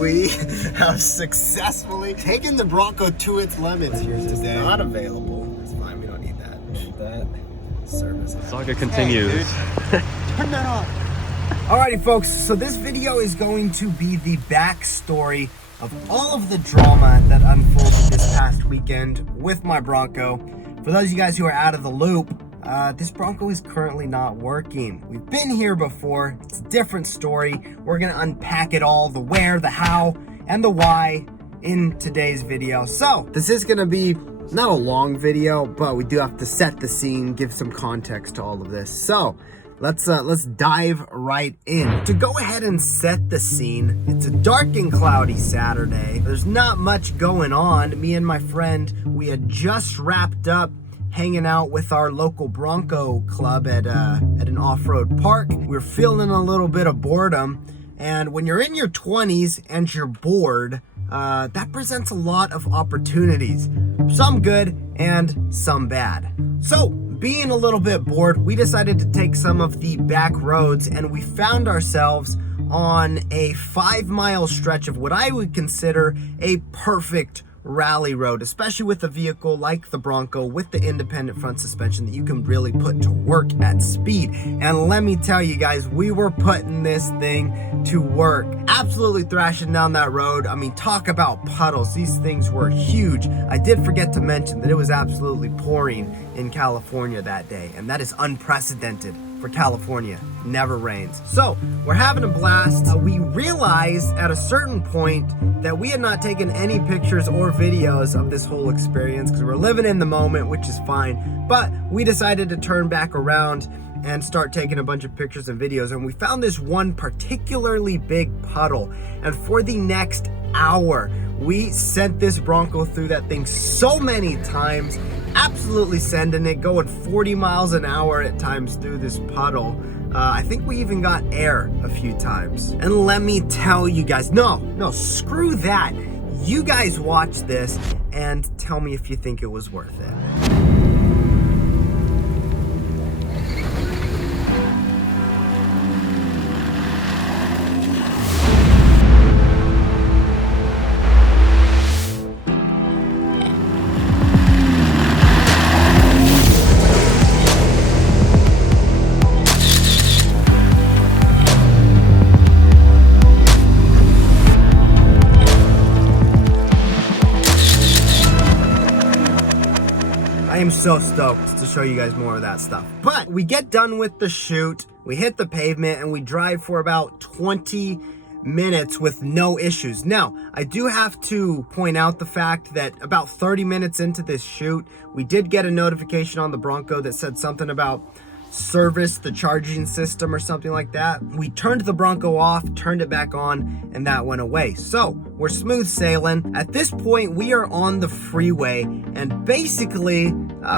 we have successfully taken the Bronco to its limits here today. Not available. It's fine, we don't need that. Need that. Service. Saga continues. Hey, turn that off. Alrighty folks, so this video is going to be the backstory of all of the drama that unfolded this past weekend with my Bronco. For those of you guys who are out of the loop, this Bronco is currently not working. We've been here before, it's a different story. We're gonna unpack it all, the where, the how, and the why in today's video. So, this is gonna be not a long video, but we do have to set the scene, give some context to all of this. So, let's dive right in. To go ahead and set the scene, it's a dark and cloudy Saturday. There's not much going on. Me and my friend, we had just wrapped up hanging out with our local Bronco club at an off-road park. We were feeling a little bit of boredom, and when you're in your 20s and you're bored, that presents a lot of opportunities, some good and some bad. So, being a little bit bored, we decided to take some of the back roads, and we found ourselves on a 5-mile stretch of what I would consider a perfect rally road, especially with a vehicle like the Bronco with the independent front suspension that you can really put to work at speed. And let me tell you guys, we were putting this thing to work, absolutely thrashing down that road. I mean, talk about puddles. These things were huge. I did forget to mention that it was absolutely pouring in California that day, and that is unprecedented for California. Never rains. So we're having a blast. We realized at a certain point that we had not taken any pictures or videos of this whole experience because we're living in the moment, which is fine. But we decided to turn back around and start taking a bunch of pictures and videos, and we found this one particularly big puddle, and for the next hour we sent this Bronco through that thing so many times, absolutely sending it, going 40 miles an hour at times through this puddle. I think we even got air a few times. And let me tell you guys, no, screw that. You guys watch this and tell me if you think it was worth it. I am so stoked to show you guys more of that stuff. But we get done with the shoot, we hit the pavement, and we drive for about 20 minutes with no issues. Now, I do have to point out the fact that about 30 minutes into this shoot, we did get a notification on the Bronco that said something about service the charging system or something like that. We turned the Bronco off, turned it back on, and that went away. So we're smooth sailing. At this point, we are on the freeway, and basically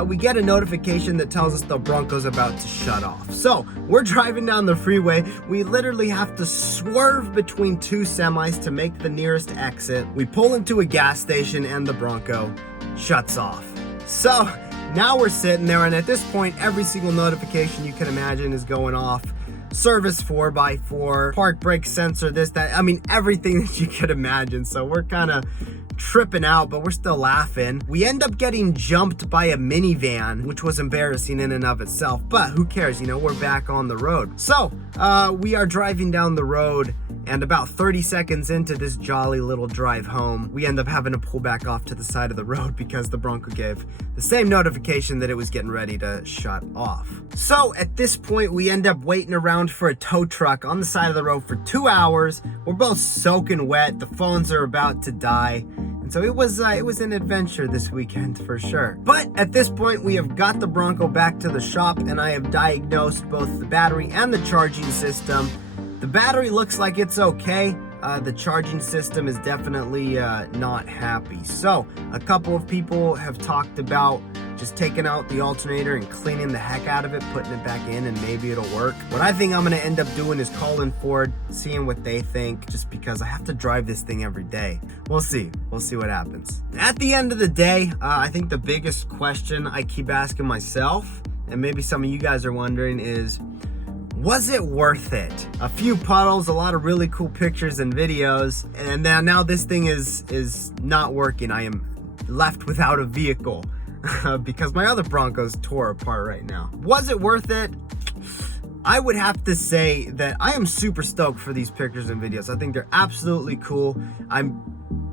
we get a notification that tells us the Bronco's about to shut off. So we're driving down the freeway. We literally have to swerve between two semis to make the nearest exit. We pull into a gas station and the Bronco shuts off. So now we're sitting there, and at this point, every single notification you can imagine is going off. Service 4x4, park brake sensor, this, that. I mean, everything that you could imagine. So we're kind of tripping out, but we're still laughing. We end up getting jumped by a minivan, which was embarrassing in and of itself, but who cares? You know, we're back on the road. So we are driving down the road, and about 30 seconds into this jolly little drive home, we end up having to pull back off to the side of the road because the Bronco gave the same notification that it was getting ready to shut off. So at this point, we end up waiting around for a tow truck on the side of the road for 2 hours. We're both soaking wet. The phones are about to die. And so it was an adventure this weekend for sure. But at this point, we have got the Bronco back to the shop, and I have diagnosed both the battery and the charging system. The battery looks like it's okay. The charging system is definitely not happy. So a couple of people have talked about just taking out the alternator and cleaning the heck out of it, putting it back in, and maybe it'll work. What I think I'm gonna end up doing is calling Ford, seeing what they think, just because I have to drive this thing every day. We'll see what happens. At the end of the day, I think the biggest question I keep asking myself, and maybe some of you guys are wondering, is Was it worth it? A few puddles, a lot of really cool pictures and videos, and now this thing is not working. I am left without a vehicle because my other Broncos tore apart right now. Was it worth it? I would have to say that I am super stoked for these pictures and videos. I think they're absolutely cool.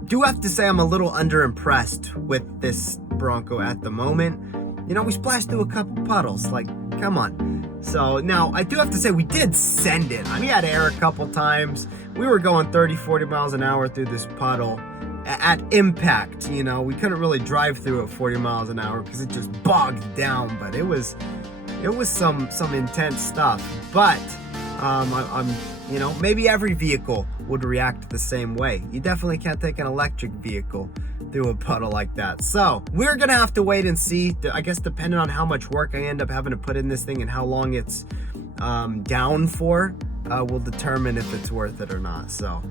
Do have to say I'm a little underimpressed with this Bronco at the moment. You know, we splashed through a couple puddles, like, come on. So now I do have to say we did send it. We had air a couple times. We were going 30, 40 miles an hour through this puddle at impact. You know, we couldn't really drive through at 40 miles an hour because it just bogged down, but it was some intense stuff. But I'm you know, maybe every vehicle would react the same way. You definitely can't take an electric vehicle through a puddle like that. So we're gonna have to wait and see. I guess depending on how much work I end up having to put in this thing and how long it's down for, will determine if it's worth it or not. So,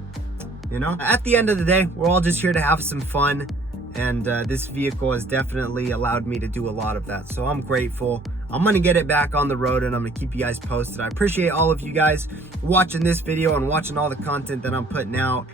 you know, at the end of the day, we're all just here to have some fun. And this vehicle has definitely allowed me to do a lot of that. So I'm grateful. I'm gonna get it back on the road and I'm gonna keep you guys posted. I appreciate all of you guys watching this video and watching all the content that I'm putting out.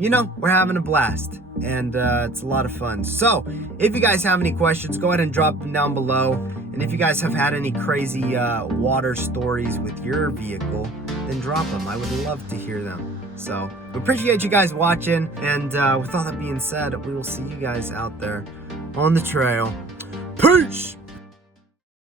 You know, we're having a blast and it's a lot of fun. So if you guys have any questions, go ahead and drop them down below. And if you guys have had any crazy water stories with your vehicle, then drop them. I would love to hear them. So we appreciate you guys watching, and with all that being said, we will see you guys out there on the trail. Peace!